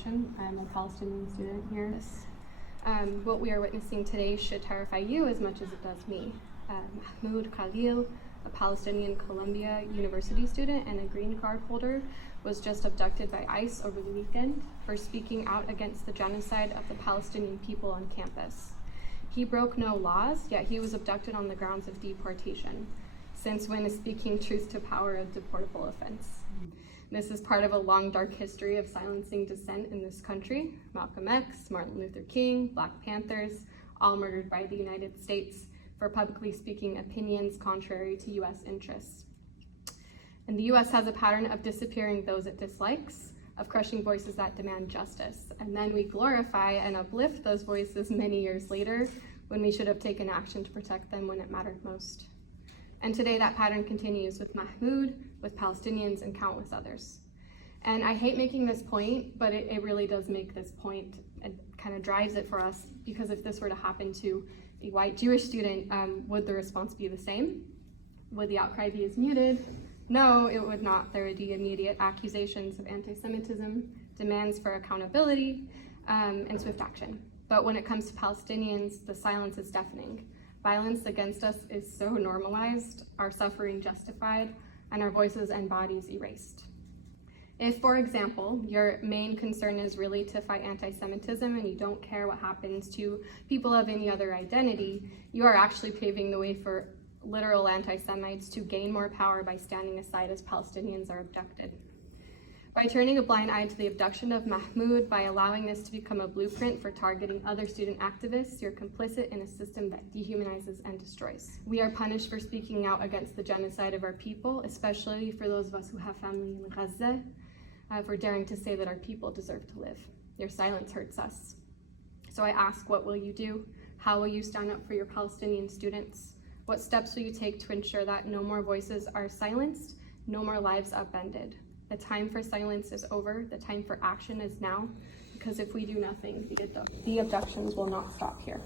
introduction. I'm a Palestinian student here. What we are witnessing today should terrify you as much as it does me. Mahmoud Khalil, a Palestinian Columbia University student and a green card holder, was just abducted by ICE over the weekend for speaking out against the genocide of the Palestinian people on campus. He broke no laws, yet he was abducted on the grounds of deportation. Since when is speaking truth to power a deportable offense? This is part of a long, dark history of silencing dissent in this country. Malcolm X, Martin Luther King, Black Panthers, all murdered by the United States for publicly speaking opinions contrary to US interests. And the US has a pattern of disappearing those it dislikes, of crushing voices that demand justice. And then we glorify and uplift those voices many years later when we should have taken action to protect them when it mattered most. And today that pattern continues with Mahmoud, with Palestinians, and countless others. And I hate making this point, but it really does make this point. It kind of drives it for us, because if this were to happen to a white Jewish student, would the response be the same? Would the outcry be as muted? No, it would not. There would be immediate accusations of anti-Semitism, demands for accountability, and swift action. But when it comes to Palestinians, the silence is deafening. Violence against us is so normalized, our suffering justified, and our voices and bodies erased. If, for example, your main concern is really to fight anti-Semitism and you don't care what happens to people of any other identity, you are actually paving the way for literal anti-Semites to gain more power by standing aside as Palestinians are abducted. By turning a blind eye to the abduction of Mahmoud, by allowing this to become a blueprint for targeting other student activists, you're complicit in a system that dehumanizes and destroys. We are punished for speaking out against the genocide of our people, especially for those of us who have family in Gaza, for daring to say that our people deserve to live. Your silence hurts us. So I ask, what will you do? How will you stand up for your Palestinian students? What steps will you take to ensure that no more voices are silenced, no more lives upended? The time for silence is over. The time for action is now, because if we do nothing, the abductions will not stop here.